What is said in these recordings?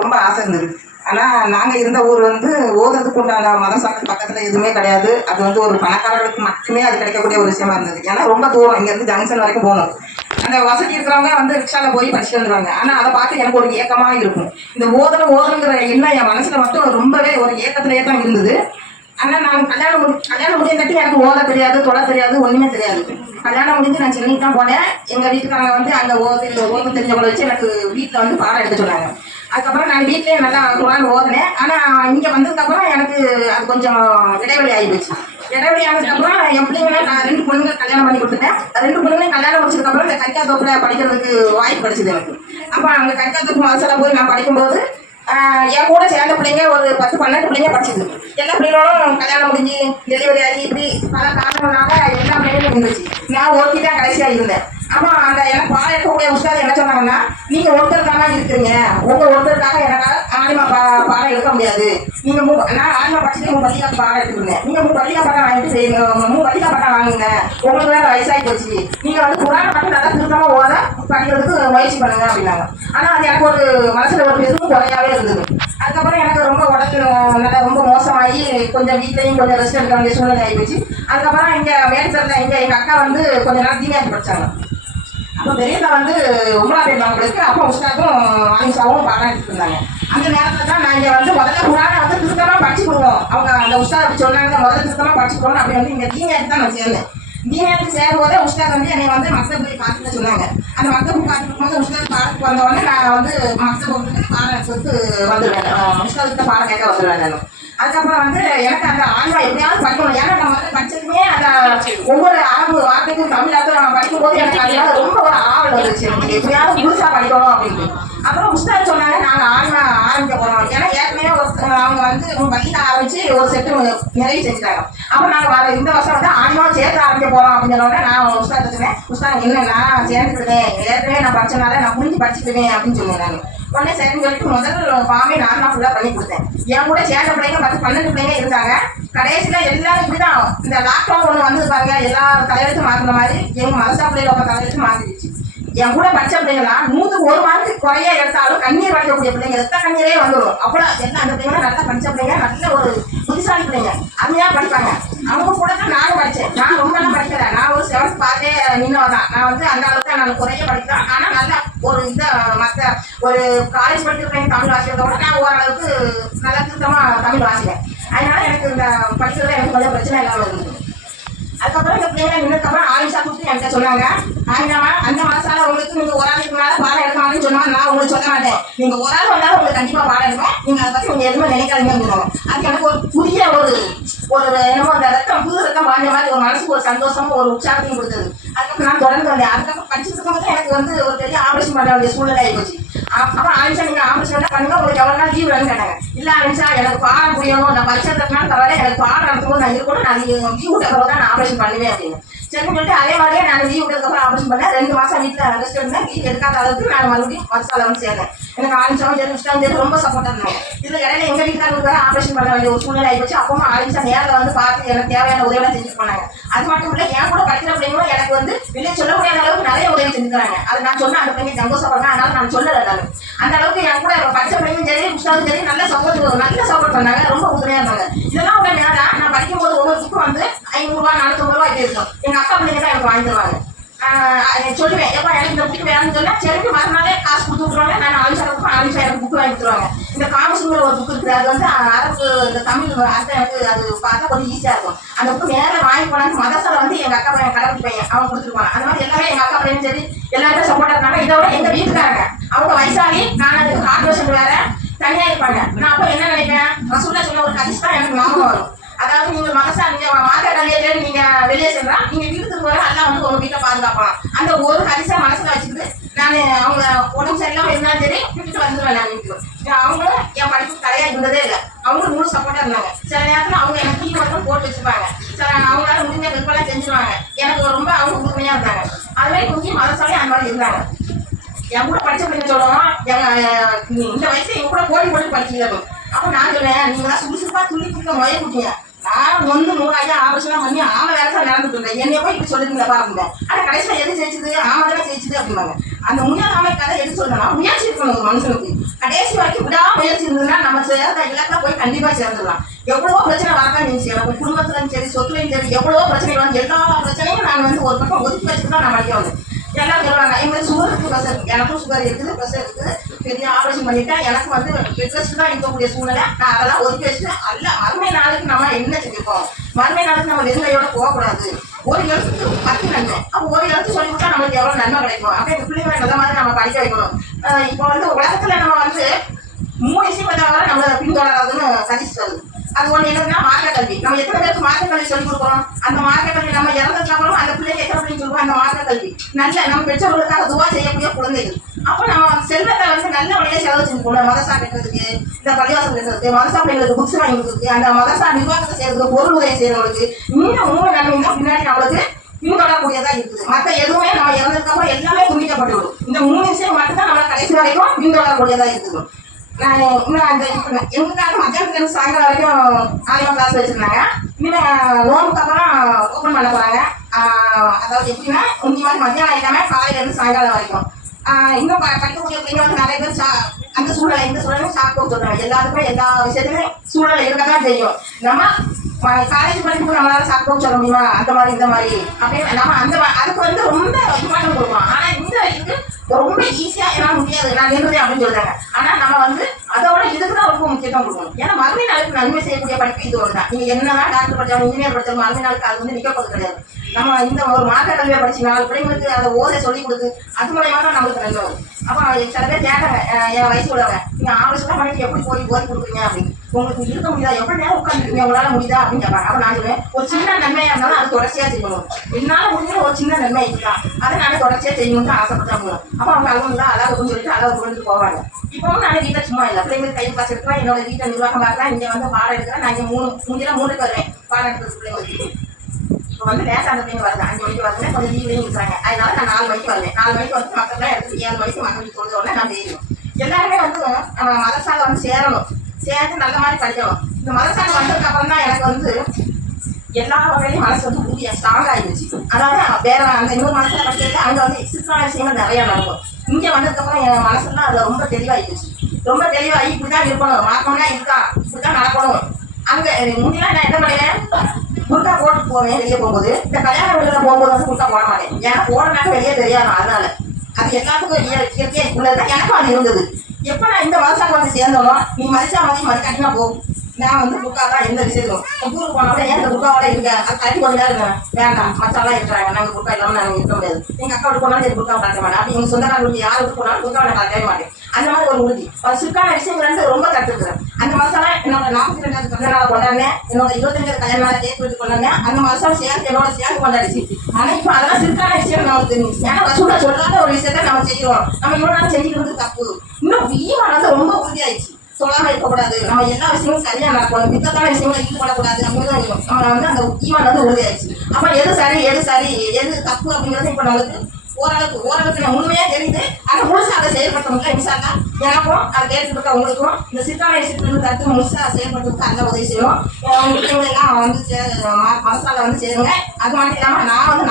ரொம்ப ஆசை இருந்தது. ஆனால் நாங்கள் இருந்த ஊர் வந்து ஓதுறதுக்கு உண்டான மதம் சாப்பிட்டு பக்கத்தில் எதுவுமே கிடையாது. அது வந்து ஒரு பணக்காரர்களுக்கு மட்டுமே அது கிடைக்கக்கூடிய ஒரு விஷயமா இருந்தது. ஏன்னா ரொம்ப தூரம் இங்கேருந்து ஜங்ஷன் வரைக்கும் போகணும். அந்த வசதி இருக்கிறவங்க வந்து ரிக்ஷாவில் போய் படிச்சுட்டு வந்துடுவாங்க. ஆனால் அதை பார்த்து எனக்கு ஒரு ஏக்கமாக இருக்கும். இந்த ஓதுங்கிற எண்ணம் என் மனசில் மட்டும் ரொம்பவே ஒரு ஏக்கத்திலேயே தான் இருந்தது. ஆனால் நான் கல்யாணம் முடிஞ்சங்காட்டி எனக்கு ஓத தெரியாது, தொட தெரியாது, ஒன்றுமே தெரியாது. கல்யாணம் முடிஞ்சு நான் சென்னைக்கு தான் போனேன். எங்கள் வீட்டுக்காரங்க வந்து அங்கே ஓத தெரிஞ்சவங்களை வச்சு எனக்கு வீட்டில் வந்து பாடம் எடுக்க சொன்னாங்க. அதுக்கப்புறம் நான் வீட்டிலே நல்லா குரான் ஓதுனேன். ஆனால் இங்கே வந்ததுக்கப்புறம் எனக்கு அது கொஞ்சம் இடைவெளி ஆகிடுச்சு. இடைவெளி ஆனதுக்கப்புறம் என் பிள்ளைங்களை நான் 2 பொண்ணுங்க கல்யாணம் பண்ணி கொடுத்துட்டேன். 2 பொண்ணுங்களையும் கல்யாணம் முடிச்சதுக்கப்புறம் இந்த கரிக்காத்தோப்பில் படிக்கிறதுக்கு வாய்ப்பு கிடைச்சிது எனக்கு. அப்போ அங்கே கரிக்காத்தோப்பு மதரசால போய் நான் படிக்கும்போது என் கூட சேர்ந்த பிள்ளைங்க ஒரு 10-12 பிள்ளைங்க படிச்சது. எல்லா பிள்ளைங்களும் கல்யாணம் முடிஞ்சு டெலிவரி ஆகி இப்படி பல காரணங்களால எல்லா பிள்ளைங்களும் இருந்துச்சு. நான் ஒருத்தி தான் கடைசியாக இருந்தேன். ஆமாம், அந்த எனக்கு பாடம் எடுக்கக்கூடிய உஸ்தாது என்ன சொன்னாங்கன்னா, நீங்கள் ஒருத்தர் தானே இருக்கிறீங்க, உங்கள் ஒருத்தருக்காக என்னால் ஆலிமா பாடம் எடுக்க முடியாது. நீங்கள் நான் ஆலிமா படிச்சுட்டு 3 பள்ளிக்கா பாடம் எடுத்துருந்தேன். நீங்கள் 3 பள்ளிக்கா பாடம் வாங்கிட்டு செய்யுங்க, 3 பள்ளிக்கா பாடம் வாங்குங்க. உங்களுக்கு வேறு வயசாகி போச்சு, நீங்கள் வந்து குரானை மட்டும் நல்லா திருத்தமாக ஓத படிக்கிறதுக்கு முயற்சி பண்ணுங்க அப்படின்னாங்க. ஆனால் அது எனக்கு ஒரு மனசில் ஒரு பெரும் குறையாவே இருந்தது. அதுக்கப்புறம் எனக்கு ரொம்ப உடம்பு நல்லா ரொம்ப மோசமாகி கொஞ்சம் வீட்லையும் கொஞ்சம் ரெஸ்ட் எடுக்க வேண்டிய சூழ்நிலை ஆகிப்போச்சு. அதுக்கப்புறம் இங்கே மேல்சரில் எங்கள் அக்கா வந்து கொஞ்ச நாள் தீனியாத்து படித்தாங்க. அப்போ பெரியதா வந்து உமரா போயிருந்தவங்களுக்கு அப்போ உஸ்தாதும் ஆயிஷாவும் பாடம் எடுத்துட்டு இருந்தாங்க. அந்த நேரத்தில் தான் நான் இங்கே வந்து முதல்ல குரானை வந்து திருத்தமாக படிச்சு கொடுவோம். அவங்க அந்த உஸ்தாத் அப்படி சொன்னாங்க, முதல்ல திருத்தமாக படிச்சு கொடுவோம் அப்படி வந்து இங்கே தீனியாத்து தான் நான் சேர்ந்தேன். தீனியாத்து சேரும் போதே உஸ்தாத் வந்து என்னை வந்து மக்தப் போய் பார்த்துட்டு சொன்னாங்க. அந்த மக்தப் பார்த்துட்டு போது உஸ்தாத் பாடத்துக்கு வந்தவொடனே நான் வந்து மக்தப் வந்து பாடம் எடுத்து வந்துடுவேன், உஸ்தாத்கிட்ட பாடம் கேட்க வந்துடுவேன் நான். அதுக்கப்புறம் வந்து எனக்கு அந்த ஆன்மா எப்படியாவது படிக்கணும். ஏன்னா நம்ம வந்து படிச்சதுமே அந்த ஒவ்வொரு அரபு வார்த்தைக்கும் தமிழாக நம்ம படிக்கும்போது எனக்கு அதனால ரொம்ப ஒரு ஆவல் வந்துச்சு, எப்படியாவது முழுசா படிக்கணும் அப்படின்ட்டு. அப்புறம் உஸ்தாத் சொன்னாங்க, நாங்கள் ஆன்மா ஆரம்பிக்க போகிறோம். ஏன்னா ஏற்கனவே அவங்க வந்து பள்ளியில் ஆரம்பிச்சு ஒரு செட்டு நிறைவு செஞ்சுட்டாங்க. அப்புறம் நாங்கள் இந்த வருஷம் வந்து ஆன்மாவும் சேர்த்து ஆரம்பிக்க போகிறோம் அப்படின்னு சொன்னோடனே நான் உஸ்தாத் சொன்னேன், உஸ்தாத் இல்லை நான் சேர்ந்துக்கிட்டேன், ஏற்கனவே நான் படிச்சனால நான் புரிஞ்சு படிச்சுக்கிட்டேன் அப்படின்னு சொன்னேன். உடனே சரின்னு சொல்லிட்டு முதல் ஃபார்மே நான் தான் ஃபுல்லாக பண்ணி கொடுத்தேன். என் கூட சேர்ந்த பிள்ளைங்க 10-12 பிள்ளைங்க இருந்தாங்க. கடைசியில் எல்லாரும் இப்படிதான் இந்த லாக்டவுன் ஒன்று வந்து பாருங்க, எல்லா தலையெழுத்து மாற்றுற மாதிரி எங்கள் மதசா பிள்ளைகளோட தலையெழுத்து மாற்றிடுச்சு. என் கூட படித்த பிள்ளைங்களா 100க்கு 1 மார்க்கு குறைய எடுத்தாலும் கண்ணீர் வடிக்கக்கூடிய பிள்ளைங்க, ரத்த கண்ணீரே வந்துடும். அவ்வளோ எல்லாம் அந்த பிள்ளைங்க நல்லா படித்த பிள்ளைங்க, நல்ல ஒரு புத்திசாலி பிள்ளைங்க, அருமையாக படிப்பாங்க. அவங்க கூட தான் நானும் படித்தேன். நான் ரொம்பலாம் படிக்கல, நான் ஒரு 7th பாஸே நின்னவ தான். நான் வந்து அந்த அளவுக்கு நான் குறைய படித்தேன். ஆனால் நல்லா ஒரு இந்த மற்ற ஒரு காலேஜ் படிக்கிறவங்க தமிழ் வாசிக்கிறத விட நான் ஓரளவுக்கு நல்லா திருத்தமாக தமிழ் வாசிப்பேன். அதனால எனக்கு இந்த படிக்கிறதுல எனக்கு கொஞ்சம் பிரச்சனை இல்லாமல் இருந்தது. அதுக்கப்புறம் இந்த பிள்ளைங்க நின்னதுக்கப்புறம் ஆயிஷா கூப்பிட்டு என்கிட்ட சொன்னாங்க, ஆயினாமா அந்த மாசால உங்களுக்கு நீங்கள் ஒரு ஆளுக்கு மேலே பாடம் எடுக்க மாட்டேன்னு சொன்னாங்க. நான் உங்களுக்கு சொல்ல மாட்டேன், நீங்கள் ஒரு ஆள் வந்தாலும் உங்களுக்கு கண்டிப்பாக பாடம் எடுப்பேன், நீங்கள் அதை பற்றி நீங்கள் எதுவுமே நினைக்காதீங்க அப்படின்னாங்க. அது எனக்கு ஒரு புதிய ஒரு என்னமோ அந்த புது ரத்தம் வாங்கின மாதிரி ஒரு மனசுக்கு ஒரு சந்தோஷமும் ஒரு உற்சாகத்தையும் கொடுத்தது. அதுக்கப்புறம் நான் தொடர்ந்து வந்தேன். அதுக்கப்புறம் படிச்சுட்டு இருக்கும்போது எனக்கு வந்து ஒரு பெரிய ஆபரேஷன் பண்ண வேண்டிய சூழ்நிலை ஆகிப்போச்சு. அப்புறம் ஆயிஷா நீங்கள் ஆபரேஷன் பண்ணுங்க, உங்களுக்கு எவ்வளோ நாள் லீவ் வேணும்னு கேட்டாங்க. இல்லை ஆயிஷா எனக்கு பாடம் புரியணும், நான் படிச்சதுனால பரவாயில்ல, எனக்கு பாடம் நடத்தும்போது நான் இருக்கணும், நான் லீவ் விட்ட பிறகு தான் நான் ஆபரேஷன் பண்ணுவேன் அப்படின்னு சரின்னு சொல்லிட்டு அதே மாதிரியே நான் லீவ் விட்டதுக்கப்புறம் ஆபரேஷன் பண்ணேன். 2 மாதம் வீட்டில் ரெஸ்ட் எடுத்தேன். வீட்டில் எடுக்காத அளவுக்கு நான் மறுபடியும் மதரசால வந்து சேர்ந்தேன். எனக்கு ஆயிஷாவும் சரி உஸ்தாதும் சரி ரொம்ப சப்போர்ட்டாக இருந்தாங்க. இதில் இடையில எங்கள் வீட்டுக்காரங்களுக்கு வேறு ஆபரேஷன் பண்ண வேண்டிய ஒரு சூழ்நிலை ஆகிப்போச்சு. அப்பவும் ஆயிஷா நேரில் வந்து பார்த்து எனக்கு தேவையான உதவியெல்லாம் செஞ்சுட்டு போனாங்க. அது மட்டும் இல்லை, என் கூட படிக்கிற பிள்ளைங்களும் எனக்கு வந்து வெளியே சொல்ல முடியாத அளவுக்கு நிறைய உதவி செஞ்சுக்கிறாங்க. அது நான் சொன்ன அந்த பிள்ளைங்க சந்தோஷப்படுறாங்க. அதனால நான் சொல்லலை. நான் அந்த அளவுக்கு என் கூட படித்த பிள்ளைங்களும் சரி உஸ்தாதும் சரி நல்ல சப்போர்ட் பண்ணாங்க, ரொம்ப உதவியாக இருந்தாங்க. இதெல்லாம் உடனே நான் படிக்கும்போது ஒவ்வொரு புக்கும் வந்து 500 ரூபா 400 ரூபா இப்படி இருக்கும். எங்கள் அக்கா பிள்ளைங்க தான் எனக்கு வாங்கி தருவாங்க. சொல்லுவேன், எப்போ எனக்கு இந்த புக்கு வேணும்னு சொன்னால் சரிக்கு மறுநாளே காசு கொடுத்து விட்ருவாங்க. நான் ஆலிஷா எனக்கு புக்கு வாங்கி தருவாங்க. இந்த காமசுங்கிற ஒரு புக்கு இருக்குது, அது வந்து அரபு இந்த தமிழ் அர்த்தம் எனக்கு அது பார்த்தா கொஞ்சம் ஈஸியாக இருக்கும். அந்த புக்கு நேரில் வாங்கி போனாங்க. மதரசால வந்து எங்கள் அக்கா பையன் கடைப்பிடி பையன் அவன் கொடுத்துருப்பாங்க. அந்த மாதிரி எல்லாமே எங்கள் அக்கா பையனும் சரி எல்லாருமே சப்போர்ட்டாக இருக்காங்க. இதை விட எங்கள் வீட்டுக்காரங்க அவங்க வயசாகி நான் அதுக்கு ஹார்ட் பேஷண்ட் வேறு தனியாக இருப்பாங்க. நான் அப்போ என்ன நினைப்பேன், ரசூலுல்லாஹ் சொன்ன ஒரு ஹதீஸ் தான் எனக்கு ஞாபகம் வரும். அதாவது நீங்கள் மதரசா நீங்கள் மாதா கல்யாணம் நீங்கள் வெளியே சென்றா நீங்கள் வீட்டுக்கு போகிற எல்லாம் வந்து உங்கள் வீட்டை பாதுகாப்பான். அந்த ஒரு ஹதீஸை மனசில் வச்சுக்கிட்டு நான் அவங்க உடம்பு சரியில்லாமல் இருந்தாலும் சரி வீட்டுக்கு வந்துடுவேன். நான் வீட்டுக்கு அவங்களும் என் படிப்பு தடையாக இருந்ததே இல்லை. அவங்களும் முழு சப்போர்ட்டாக இருந்தாங்க. சில நேரத்தில் அவங்க எனக்கு டீ மட்டும் போட்டு வச்சுருப்பாங்க. சில அவங்களால முடிஞ்ச விற்பெல்லாம் செஞ்சுருவாங்க. எனக்கு ரொம்ப அவங்க உறுதுணையாக இருந்தாங்க. அதுமாதிரி கொஞ்சம் மதரசாலே அந்த மாதிரி இருந்தாங்க. என் கூட படித்த பிள்ளைங்க சொல்லுவோம், இந்த வயசுல என் கூட போட்டி படிச்சுக்கிறாங்க. அப்போ நான் சொல்லுவேன், நீங்களாம் சுறுசுறுப்பாக துள்ளி கொடுக்க முயல் குட்டிங்க, நான் 100 ஆபரேஷன் பண்ணி ஆமை வேலை நடந்துட்டு இருந்தேன், என்னைய போய் இப்படி சொல்லுறீங்களா பாருங்க. ஆனால் கடைசியில் எது ஜெயிச்சுது, ஆமை தானே ஜெயிச்சுது அப்படிம்பாங்க. அந்த முயலாமை கதை எது சொல்றேன்னா முயற்சி இருக்கணும் ஒரு மனுஷனுக்கு. கடைசி வரைக்கும் விடாமுயற்சி இருந்ததுன்னா நம்ம சேர்ந்த இலக்கா போய் கண்டிப்பா சேர்ந்துடலாம். எவ்வளவோ பிரச்சனை வரதான் இருந்துச்சு எனக்கு, குடும்பத்துலையும் சரி சொத்துலையும் சரி எவ்வளவோ பிரச்சனைகள் வந்து எல்லா பிரச்சனையும் நான் வந்து ஒரு பக்கம் ஒதுக்கி வச்சுட்டு தான் நான் படிக்க வந்தேன். எல்லாம் சொல்லுவாங்க எங்களுக்கு சுகர் இருக்குது, ப்ரெஷர் இருக்குது. எனக்கும் சுகர் இருக்குது, ப்ரெஷர் இருக்குது, பெரிய ஆப்ரேஷன் பண்ணிட்டேன். எனக்கு வந்து பெட் ரெஸ்ட் தான் இருக்கக்கூடிய சூழ்நிலை. நான் அதெல்லாம் ஒதுக்கி வச்சுட்டு அல்ல மறுமை நாளுக்கு நம்ம என்ன செஞ்சிருக்கோம், மறுமை நாளுக்கு நம்ம வெறுங்கையோட போகக்கூடாது. ஒரு எழுத்துக்கு 10 நன்மை. அப்போ ஒரு எழுத்து சொல்லி கொடுத்தா நம்மளுக்கு எவ்வளோ நன்மை கிடைக்கும். அப்படியே இந்த பிள்ளைங்களை நல்ல மாதிரி நம்ம படிக்க வைக்கணும். இப்போ வந்து உலகத்தில் நம்ம வந்து 3 விஷயம் தவிர நம்மளை பின்தொடராதுன்னு சஜிஸ்ட் வருது. அது ஒன்று என்னன்னா மார்க்க கல்வி. நம்ம எத்தனை பேருக்கு மார்க்க கல்வி சொல்லிக் கொடுக்குறோம். அந்த மார்க்க கல்வி நம்ம இறந்ததுக்கு அப்புறம் அந்த பிள்ளைங்க எத்தனை பிள்ளைங்க சொல்லுவோம் அந்த மார்க்க கல்வி நல்ல நம்ம பெற்றோர்களுக்காக துவா செய்யக்கூடிய குழந்தைகள். அப்போ நம்ம செல்வத்தை வந்து நல்ல வழியாக செலவு செஞ்சுக்கணும். மதரசா கட்டுறதுக்கு, இந்த பள்ளிவாசல் கட்டுறதுக்கு, மதரசா பிள்ளைங்களுக்கு புக்ஸ் வாங்கி கொடுக்குறதுக்கு, அந்த மதரசா நிர்வாகத்தை செய்யறதுக்கு, பொருள் உதவி செய்யறவங்களுக்கு இந்த 3 நன்மை தான் பின்னாடி நம்மளுக்கு பின்தொடரக்கூடியதா இருக்குது. மற்ற எதுவுமே நம்ம இறந்ததுக்கு அப்புறம் எல்லாமே துண்டிக்கப்பட்டு விடும். இந்த 3 விஷயம் மட்டும்தான் நம்ம கடைசி வரைக்கும் பின்தொடரக்கூடியதா இருக்குது. நான் இன்னும் அந்த எங்களுக்காக மத்தியானத்துல சாயங்காலம் வரைக்கும் ஆலிமா கிளாஸ் வச்சிருந்தாங்க. இனிமேல் நோம்புக்கு அப்புறம் ஓப்பன் பண்ண போறாங்க. அதாவது எப்படின்னா இந்த மாதிரி மத்தியானம் இல்லாம காலையில இருந்து சாயங்காலம் வரைக்கும் இன்னும் படிக்கக்கூடிய பிள்ளைங்க வந்து நிறைய பேர் அந்த சூழலை இந்த சூழலையும் சாப்பிட்டு சொல்றாங்க. எல்லாருக்குமே எல்லா விஷயத்துலையும் சூழலை இருக்கதான் தெரியும். நம்ம காலேஜ் படிக்கும்போது நம்மளால சாப்பிட்டு சொல்ல முடியுமா அந்த மாதிரி இந்த மாதிரி அப்படின்னு நம்ம அந்த அதுக்கு வந்து ரொம்ப இம்பார்ட்டன் கொடுப்போம். ஆனா இந்த இதுக்கு ரொம்ப ஈஸியா எல்லாம் முடியாது நான் நின்றுதேன் அப்படின்னு சொல்றாங்க. ஆனா நம்ம வந்து அதோட இதுக்குதான் ரொம்ப முக்கியத்துவம் கொடுக்கணும். ஏன்னா மறுமை நாளுக்கு நன்மை செய்யக்கூடிய படிப்பு இது ஒன்று தான். நீங்க என்னதான் டாக்டர் படிச்சாலும் இன்ஜினியர் படிச்சாலும் மறுமை நாளுக்கு அது வந்து நிக்க போறது கிடையாது. நம்ம இந்த ஒரு மாற்ற கல்வியை படிச்சு 4 பிள்ளைங்களுக்கு அதை ஓதை சொல்லி கொடுத்து அது மூலயமா தான் நம்மளுக்கு நல்ல வரும். அப்போ சில பேர் கேட்டாங்க என் வயசு உள்ளவங்க, நீங்க ஆபரேஷன் பண்ணிட்டு எப்படி போய் ஓதி கொடுக்குறீங்க அப்படின்னு. உங்களுக்கு இருக்க முடியாது, எவ்வளவு நேரம் உட்காந்துருக்கீங்க உங்களால முடியுதா அப்படின்னு கேட்பாங்க. அப்ப நான் சொல்லுவேன் ஒரு சின்ன நன்மையா இருந்தாலும் அது தொடர்ச்சியா செய்யணும். என்னால முடிஞ்ச ஒரு சின்ன நன்மை இருக்கலாம் அதை நான் தொடர்ச்சியா செய்யணும்னு ஆசைப்பட்டா போகணும். அப்போ அவங்க அழுகுங்களா அழகுன்னு சொல்லிட்டு அழகு கொண்டு போவாங்க. இப்பவும் நான் வீட்டில் சும்மா இல்லை, பிள்ளைங்களுக்கு கை காசு எடுக்கிறேன், என்னோட வீட்டை நிர்வாகம் பார்க்கலாம், இங்க வந்து பாடம் எடுக்கிறேன். நான் இங்கே 3 வருவேன் பாடம் எடுக்கிறது பிள்ளைங்களுக்கு. இப்போ வந்து லேசா அந்த பிள்ளைங்க வருது 5 மணிக்கு வருது, கொஞ்சம் லீவ்லையும் இருக்கிறாங்க. அதனால நான் 4 மணிக்கு வருவேன். 4 மணிக்கு வந்து மக்கள்லாம் எடுத்து 7 மணிக்கு மக்களுக்கு சொல்ல உடனே நான் தெரியும். எல்லாருமே வந்து நம்ம மதரசால வந்து சேரணும், சேர்ந்து நல்ல மாதிரி படிக்கணும். இந்த மதரசால வந்ததுக்கு அப்புறம் தான் எனக்கு வந்து எல்லா வகையிலையும் மனசு வந்து உறுதியா ஸ்ட்ராங் ஆயிடுச்சு. அதாவது வேற அந்த இன்னொரு மனசுல படிக்கிறது அங்க வந்து சிற்கான விஷயங்கள் நிறைய நடக்கும். இங்க வந்ததுக்கு அப்புறம் என் மனசுலாம் அதுல ரொம்ப தெளிவாயிடுச்சு. ரொம்ப தெளிவாகி இப்படிதான் இருக்கணும், மாற்றம்னா இருக்கா, இப்படிதான் நடக்கணும். அங்க முன்னாடி நான் என்ன பண்ணுவேன், குர்கா போட்டு போவேன் வெளியே போகும்போது. இந்த கல்யாண வீட்டுல போகும்போது வந்து குர்கா போட மாட்டேன். ஏன்னா போடனாக்க வெளியே தெரியாது. அதனால அது எல்லாத்துக்கும் இயற்கையா உள்ளதுதான். எனக்கும் அது இருந்தது. எப்ப நான் இந்த மதசாக்கு வந்து சேர்ந்தோம், நீ மதிச்சா மதிக்காட்டினா போகும். நான் வந்து புக்கா தான் எந்த விஷயத்தும் ஊருக்கு போனா கூட ஏன் இந்த புக்காவோட இருக்க அது கட்டி கொஞ்ச நேரம் இருக்கேன் வேண்டாம் மச்சாலாம் இருக்கிறாங்க நாங்கள் புக்கா இல்லாமல் நாங்கள் இருக்க முடியாது. எங்கள் அக்கா வீட்டு போனாலும் புக்கா பார்க்க மாட்டேன். அப்படி எங்கள் சொந்தக்காரங்களுக்கு யாருக்கு போனாலும் புக்காவை நான் பார்க்கவே மாட்டேன். அந்த மாதிரி ஒரு உறுதி ஒரு சிற்கான விஷயங்கள் வந்து ரொம்ப கற்றுக்கிறேன். அந்த மசாலா என்னோட 42வது கல்யாண நாள் கொண்டாடினேன், என்னோட 25வது கல்யாண நாள் கேக் வீட்டு கொண்டாடினேன். அந்த மசாலா சேர்ந்து என்னோட சேர்ந்து கொண்டாடிச்சு. ஆனால் இப்போ அதெல்லாம் சிற்கான விஷயம் நமக்கு தெரிஞ்சு. ஏன்னா ரசூலா சொல்லாத ஒரு விஷயத்த நம்ம செய்யறோம். நம்ம இவ்வளோ நாள் செஞ்சுக்கிறது தப்பு. இன்னும் ஈமான் வந்து ரொம்ப உறுதியாயிடுச்சு. சொல்லாம இருக்கக்கூடாது, நம்ம எல்லா விஷயமும் சரியா நடக்கணும், மித்தத்தான விஷயங்களை ஈடுபடக்கூடாது அப்படின்னு நம்ம வந்து அந்த ஈமான் வந்து உறுதியாயிடுச்சு. அப்ப எது சரி எது தப்பு அப்படிங்கிறது இப்ப நம்மளுக்கு ஓரளவுக்கு நான் உண்மையா தெரியுது. ஆனா முழுசா அதை செயல்படுத்தவங்க இன்ஷால்லா எனக்கும் அதை கேட்டுருக்க உங்களுக்கும் இந்த சிற்கான விஷயத்துல கருத்து முழுசா செயல்படுறதுக்கு அந்த உதவி செய்யும். பிள்ளைங்க எல்லாம் வந்து மதசால வந்து சேருங்க. அது மட்டும் இல்லாம நான் வந்து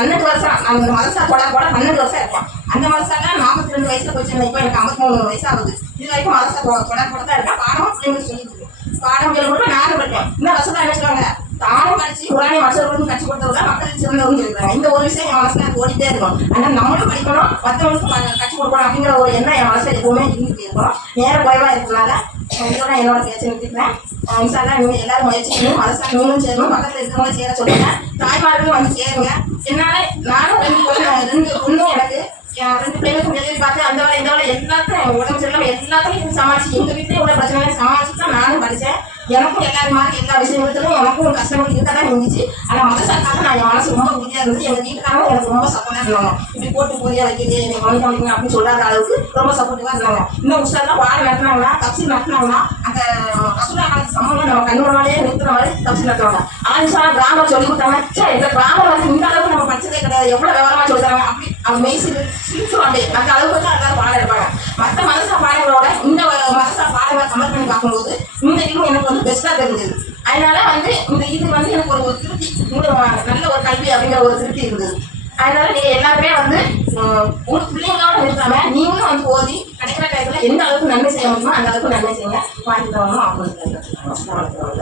12 வருஷம் நான் இந்த மதசா போட 12 வருஷம் இருப்பேன். அந்த மதசால 42 வயசுல போச்சு. இப்போ எனக்கு 53 வயசு ஆகுது. இது வரைக்கும் மதசா போட தான் இருக்கேன். பாடமும் பிள்ளைங்களுக்கு சொல்லிட்டு பாடம் சொல்லிட்டு நானும் படிப்பேன். இன்னும் ரசதா என்ன சொல்லுவாங்க, தானும் படிச்சு உடனே மற்றவர்களுக்கும் கட்சி கொடுத்தவங்க மக்களுக்கு சிறந்தவங்க சொல்லிருக்காங்க. இந்த ஒரு விஷயம் என் மனசுல ஓடிட்டே இருக்கும். ஆனா நம்மளும் படிக்கணும், மற்றவங்களுக்கும் கட்சி கொடுக்கணும் அப்படிங்கிற ஒரு எண்ணம் என் மனசுல எப்பவுமே இருந்துட்டு இருக்கணும். நேரம் குறைவா இருக்கிறதுனால இதோட என்னோட பேச்சு நிறுத்திக்கிறேன். நீங்க எல்லாரும் முயற்சி பண்ணணும், மனசா நீங்களும் சேரணும், பக்கத்துல இருக்கிறவங்களும் சேர சொல்லுங்க, தாய்மார்களும் வந்து சேருங்க. என்னால நானும் 2 பொண்ணும் எனக்கு 2 பிள்ளைங்களுக்கும் வெளியே பார்த்து அந்த வேலை இந்த வேலை எல்லாத்தையும் உடம்பு சரியில்லாம எல்லாத்தையும் சமாளிச்சு எங்க வீட்லயும் உள்ள பிரச்சனை சமாளிச்சு தான் நானும் படித்தேன். எனக்கும் எல்லாரும் மாதிரி எல்லா விஷயங்களுக்கும் எனக்கும் கஷ்டப்பட்டு இருக்க தான் இருந்துச்சு. ஆனா மதசாக்காக நான் என் மனசு ரொம்ப உறுதியா இருந்தது. எங்க வீட்டுக்காரங்க எனக்கு ரொம்ப சப்போர்ட்டா இருந்தாங்க. இப்படி போட்டு போதியா வைக்கிறது எனக்கு கவனிக்க முடியுங்க அப்படின்னு சொல்லாத அளவுக்கு ரொம்ப சப்போர்ட்டிவா இருந்தாங்க. இன்னும் உஷாரெல்லாம் பாடம் நடத்தினாங்கன்னா தப்சீல் நடத்தினாங்கன்னா அந்த ரசூலா காலத்து சம்பவம் நம்ம கண்ணுனாலே நிறுத்துற மாதிரி தப்சீல் நடத்துவாங்க. ஆனா கிராமர் சொல்லி கொடுத்தாங்க. சரி இந்த கிராமர் வந்து இந்த அளவுக்கு நம்ம படிச்சதே கிடையாது, எவ்வளவு விவரமா சொல்லித்தாங்க அப்படி அவங்க மெய்சி சிரிச்சுவாங்க. அந்த அளவுக்கு தான் எல்லாரும் பாடம் எடுப்பாங்க. மற்ற மதசா பாடங்களோட இந்த மதசா பாடங்களை கம்பேர் பண்ணி பார்க்கும்போது இந்த இதுவும் எனக்கு வந்து பெஸ்டா தெரிஞ்சது. அதனால வந்து இந்த இது வந்து எனக்கு ஒரு திருப்தி, நல்ல ஒரு கல்வி அப்படிங்கிற ஒரு திருப்தி இருந்தது. அதனால நீங்க எல்லாருமே வந்து உங்க பிள்ளைங்களோட இருக்காம நீங்களும் வந்து ஓதி கிடைக்கிற டயத்துல எந்த அளவுக்கு நன்மை செய்ய முடியுமோ அந்த அளவுக்கு நன்மை செய்யுங்க. வாங்கிட்டு வரணும்.